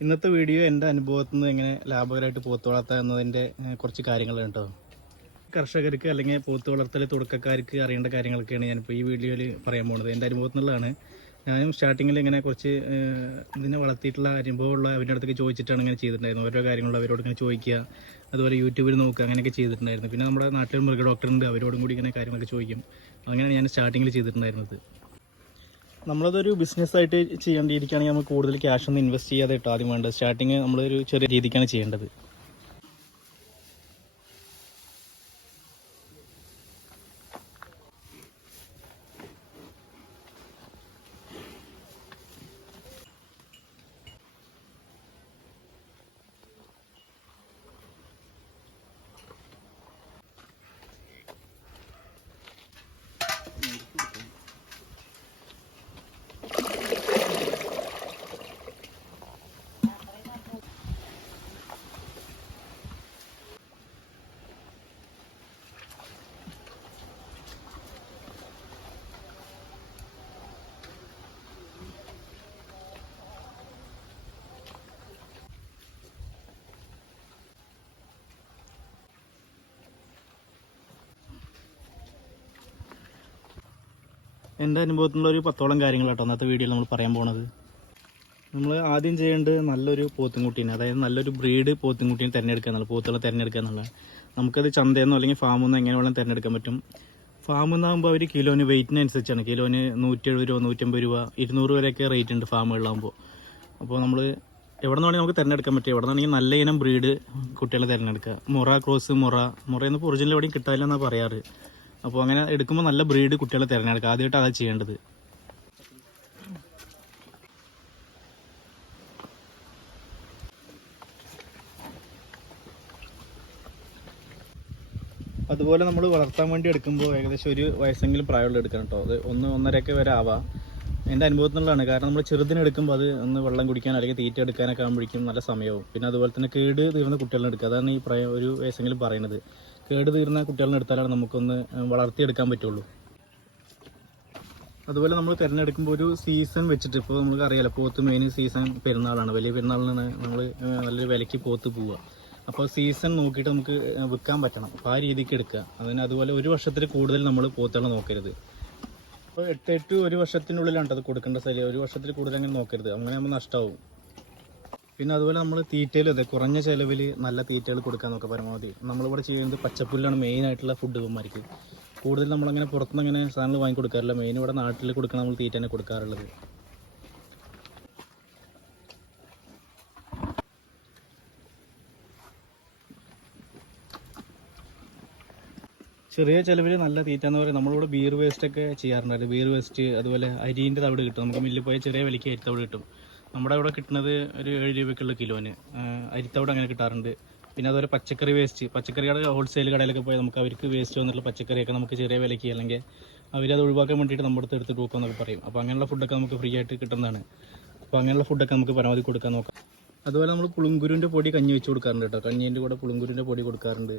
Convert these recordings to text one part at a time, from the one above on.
ഇന്നത്തെ വീഡിയോ എന്റെ അനുഭവത്തിൽ നിന്ന് എങ്ങനെ ലാഭകരമായിട്ട് പോത്ത് വളർത്താം എന്നതിന്റെ കുറച്ച് കാര്യങ്ങൾ കേട്ടോ. കർഷകർക്ക് അല്ലെങ്കിൽ പോത്ത് വളർത്തൽ തുടക്കക്കാർക്ക് അറിയേണ്ട കാര്യങ്ങളൊക്കെയാണ് ഞാനിപ്പോൾ ഈ വീഡിയോയിൽ പറയാൻ പോകുന്നത് എന്റെ അനുഭവത്തിൽ നിന്നുള്ളതാണ് ഞാനും സ്റ്റാർട്ടിങ്ങിൽ ഇങ്ങനെ കുറച്ച് ഇതിനെ വളർത്തിയിട്ടുള്ള അനുഭവമുള്ള അവരുടെ അടുത്തേക്ക് ചോദിച്ചിട്ടാണ് ഇങ്ങനെ ചെയ്തിട്ടുണ്ടായിരുന്നത്. ഓരോ കാര്യങ്ങളും അവരോട് ഇങ്ങനെ ചോദിക്കുക അതുപോലെ യൂട്യൂബിൽ നോക്കുക അങ്ങനെയൊക്കെ ചെയ്തിട്ടുണ്ടായിരുന്നു. പിന്നെ നമ്മുടെ നാട്ടിൽ മൃഗ ഡോക്ടറുണ്ട് അവരോടും കൂടി ഇങ്ങനെ കാര്യങ്ങളൊക്കെ ചോദിക്കും. അങ്ങനെയാണ് ഞാൻ സ്റ്റാർട്ടിങ്ങിൽ ചെയ്തിട്ടുണ്ടായിരുന്നത്. നമ്മളതൊരു ബിസിനസ്സായിട്ട് ചെയ്യേണ്ടിയിരിക്കുകയാണെങ്കിൽ നമ്മൾ കൂടുതൽ ക്യാഷ് ഒന്നും ഇൻവെസ്റ്റ് ചെയ്യാതെ ഇട്ടോ ആദ്യം വേണ്ടത് സ്റ്റാർട്ടിങ് നമ്മളൊരു ചെറിയ രീതിക്കാണ് ചെയ്യേണ്ടത്. എന്റെ അനുഭവത്തിലുള്ള ഒരു പത്തോളം കാര്യങ്ങളാട്ടോ അന്നത്തെ വീഡിയോയിൽ നമ്മൾ പറയാൻ പോണത്. നമ്മൾ ആദ്യം ചെയ്യേണ്ടത് നല്ലൊരു പോത്തുംകുട്ടീനെ അതായത് നല്ലൊരു ബ്രീഡ് പോത്തുംകുട്ടീനെ തിരഞ്ഞെടുക്കുക എന്നുള്ളത് പോത്തുകളെ തിരഞ്ഞെടുക്കുക എന്നുള്ളത്. നമുക്കത് ചന്തയെന്നോ അല്ലെങ്കിൽ ഫാമിൽ നിന്ന് എങ്ങനെ വേണം തിരഞ്ഞെടുക്കാൻ പറ്റും. ഫാമിൽ നിന്നാകുമ്പോൾ അവർ കിലോന് വെയിറ്റിനനുസരിച്ചാണ് കിലോന് നൂറ്റി എഴുപത് രൂപ നൂറ്റമ്പത് രൂപ ഇരുന്നൂറ് വരെയൊക്കെ റേറ്റ് ഉണ്ട് ഫാമുകളിലാകുമ്പോൾ അപ്പോൾ നമ്മൾ എവിടെ നിന്നാണെങ്കിൽ നമുക്ക് തിരഞ്ഞെടുക്കാൻ പറ്റും. എവിടെ നിന്നാണെങ്കിൽ നല്ല ഇനം ബ്രീഡ് കുട്ടികളെ തിരഞ്ഞെടുക്കുക. മുറ ക്രോസ് മുറ. മുറ എന്ന് ഒറിജിനൽ എവിടെയും കിട്ടാനില്ലെന്നാണ് പറയാറ്. അപ്പോൾ അങ്ങനെ എടുക്കുമ്പോൾ നല്ല ബ്രീഡ് കുട്ടികളെ തിരഞ്ഞെടുക്കുക. ആദ്യമായിട്ട് അതാണ് ചെയ്യേണ്ടത്. അതുപോലെ നമ്മൾ വളർത്താൻ വേണ്ടി എടുക്കുമ്പോൾ ഏകദേശം ഒരു വയസ്സെങ്കിലും പ്രായമുള്ള എടുക്കണം കേട്ടോ. അത് ഒന്ന് ഒന്നരയൊക്കെ വരെ ആവാം. എന്റെ അനുഭവത്തിനുള്ളതാണ്. കാരണം നമ്മൾ ചെറുതിനെ എടുക്കുമ്പോൾ അത് ഒന്ന് വെള്ളം കുടിക്കാൻ അല്ലെങ്കിൽ തീറ്റ എടുക്കാനൊക്കെ ആകുമ്പോഴേക്കും നല്ല സമയവും. പിന്നെ അതുപോലെ തന്നെ കേട് തീർന്ന കുട്ടികളെ എടുക്കുക. അതാണ് ഈ പ്രായം ഒരു വയസ്സെങ്കിലും പറയുന്നത്. കേട് തീർന്ന കുട്ടികളെ എടുത്താലാണ് നമുക്കൊന്ന് വളർത്തിയെടുക്കാൻ പറ്റുള്ളൂ. അതുപോലെ നമ്മൾ തിരഞ്ഞെടുക്കുമ്പോൾ ഒരു സീസൺ വെച്ചിട്ട് ഇപ്പോൾ നമുക്ക് അറിയാലോ പോത്ത് മെയിൻ സീസൺ പെരുന്നാളാണ്. വലിയ പെരുന്നാളിനാണ് നമ്മൾ നല്ലൊരു വിലയ്ക്ക് പോത്ത് പോവുക. അപ്പോൾ സീസൺ നോക്കിയിട്ട് നമുക്ക് വിൽക്കാൻ പറ്റണം. അപ്പോൾ ആ രീതിക്ക് എടുക്കുക. അതിന് അതുപോലെ ഒരു വർഷത്തിൽ കൂടുതൽ നമ്മൾ പോത്തുകളെ നോക്കരുത്. അപ്പോൾ എട്ട് എട്ട് ഒരു വർഷത്തിനുള്ളിലാണ് അത് കൊടുക്കേണ്ട സ്ഥലം ഒരു വർഷത്തിൽ കൂടുതൽ അങ്ങനെ നോക്കരുത്. അങ്ങനെ നമ്മൾ നഷ്ടമാവും പിന്നെ അതുപോലെ നമ്മൾ തീറ്റയിൽ അതെ കുറഞ്ഞ ചിലവിൽ നല്ല തീറ്റകൾ കൊടുക്കാൻ നോക്കുക പരമാവധി നമ്മളിവിടെ ചെയ്യുന്നത് പച്ചപ്പുല്ലാണ് മെയിൻ ആയിട്ടുള്ള ഫുഡ് ഇവന്മാർക്ക്. കൂടുതൽ നമ്മളങ്ങനെ പുറത്തുനിന്ന് അങ്ങനെ സാധനങ്ങൾ വാങ്ങി കൊടുക്കാറില്ല. മെയിൻ ഇവിടെ നാട്ടിൽ കൊടുക്കണം നമ്മൾ തീറ്റ തന്നെ കൊടുക്കാറുള്ളത്. ചെറിയ ചിലവിൽ നല്ല തീറ്റ എന്ന് പറയുന്നത് നമ്മളിവിടെ ബീർ വേസ്റ്റ് ഒക്കെ ചെയ്യാറുണ്ടായിരുന്നു ബീർ വേസ്റ്റ് അതുപോലെ അരിന്റെ തവിട് കിട്ടും. നമുക്ക് മില്ലിൽ പോയാൽ ചെറിയ വിലയ്ക്ക് അരി തവിട് കിട്ടും. നമ്മുടെ ഇവിടെ കിട്ടുന്നത് ഒരു ഏഴ് രൂപയ്ക്കുള്ള കിലോന്. അരിത്തവിടെ അങ്ങനെ കിട്ടാറുണ്ട്. പിന്നെ അതുപോലെ പച്ചക്കറി വേസ്റ്റ് പച്ചക്കറിയുടെ ഹോൾസെയിൽ കടയിലൊക്കെ പോയി നമുക്ക് അവർക്ക് വേസ്റ്റ് വന്നിട്ടുള്ള പച്ചക്കറിയൊക്കെ നമുക്ക് ചെറിയ വിലയ്ക്ക് അല്ലെങ്കിൽ അവരത് ഒഴിവാക്കാൻ വേണ്ടിയിട്ട് നമ്മുടെ അടുത്ത് എടുത്തിട്ട് പോകുമെന്നൊക്കെ പറയും. അപ്പോൾ അങ്ങനെയുള്ള ഫുഡൊക്കെ നമുക്ക് ഫ്രീ ആയിട്ട് കിട്ടുന്നതാണ്. അപ്പോൾ അങ്ങനെയുള്ള ഫുഡൊക്കെ നമുക്ക് പരമാവധി കൊടുക്കാൻ നോക്കാം. അതുപോലെ നമ്മൾ പുളുങ്കുരുവിന്റെ പൊടി കഞ്ഞി വെച്ച് കൊടുക്കാറുണ്ട് കേട്ടോ. കഞ്ഞീന്റെ കൂടെ പുളുങ്കുരുവിന്റെ പൊടി കൊടുക്കാറുണ്ട്.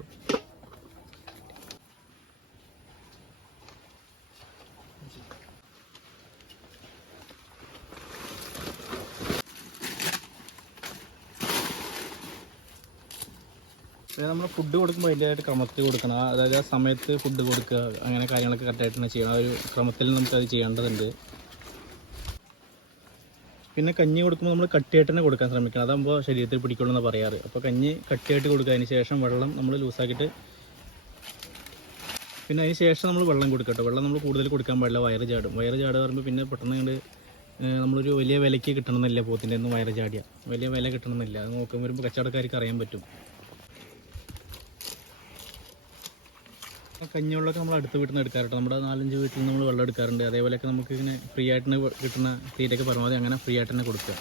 അതായത് നമ്മൾ ഫുഡ് കൊടുക്കുമ്പോൾ അതിന്റെതായിട്ട് ക്രമത്തിൽ കൊടുക്കണം. അതായത് ആ സമയത്ത് ഫുഡ് കൊടുക്കുക അങ്ങനെ കാര്യങ്ങളൊക്കെ കറക്റ്റായിട്ട് തന്നെ ചെയ്യണം. ആ ഒരു ക്രമത്തിൽ നമുക്കത് ചെയ്യേണ്ടതുണ്ട്. പിന്നെ കഞ്ഞി കൊടുക്കുമ്പോൾ നമ്മൾ കട്ടിയായിട്ട് തന്നെ കൊടുക്കാൻ ശ്രമിക്കണം. അതാകുമ്പോൾ ശരീരത്തിൽ പിടിക്കുള്ളൂ എന്ന് പറയാറ്. അപ്പോൾ കഞ്ഞി കട്ടിയായിട്ട് കൊടുക്കുക. അതിന് ശേഷം വെള്ളം നമ്മൾ ലൂസാക്കിയിട്ട് പിന്നെ അതിന് ശേഷം നമ്മൾ വെള്ളം കൊടുക്കട്ടോ വെള്ളം നമ്മൾ കൂടുതൽ കൊടുക്കാൻ പാടില്ല. വയറ് ചാടും. വയറ് ചാടുക പറയുമ്പോൾ പിന്നെ പെട്ടെന്ന് കണ്ട് നമ്മളൊരു വലിയ വിലയ്ക്ക് കിട്ടണമെന്നില്ല പോത്തിന്റെ ഒന്നും വയറ് ചാടിയ. വലിയ വില കിട്ടണമെന്നില്ല. അത് നോക്കുമ്പോൾ വരുമ്പോൾ കച്ചവടക്കാർക്ക് അറിയാൻ പറ്റും. കഞ്ഞിവെള്ളമൊക്കെ നമ്മൾ അടുത്ത വീട്ടിൽ നിന്ന് എടുക്കാറുണ്ട് നമ്മുടെ നാലഞ്ച് വീട്ടിൽ നിന്ന് നമ്മൾ വെള്ളം എടുക്കാറുണ്ട്. അതേപോലെയൊക്കെ നമുക്ക് ഇങ്ങനെ ഫ്രീ ആയിട്ട് കിട്ടുന്ന തീറ്റയൊക്കെ പരമാവധി അങ്ങനെ ഫ്രീ ആയിട്ട് തന്നെ കൊടുക്കുക.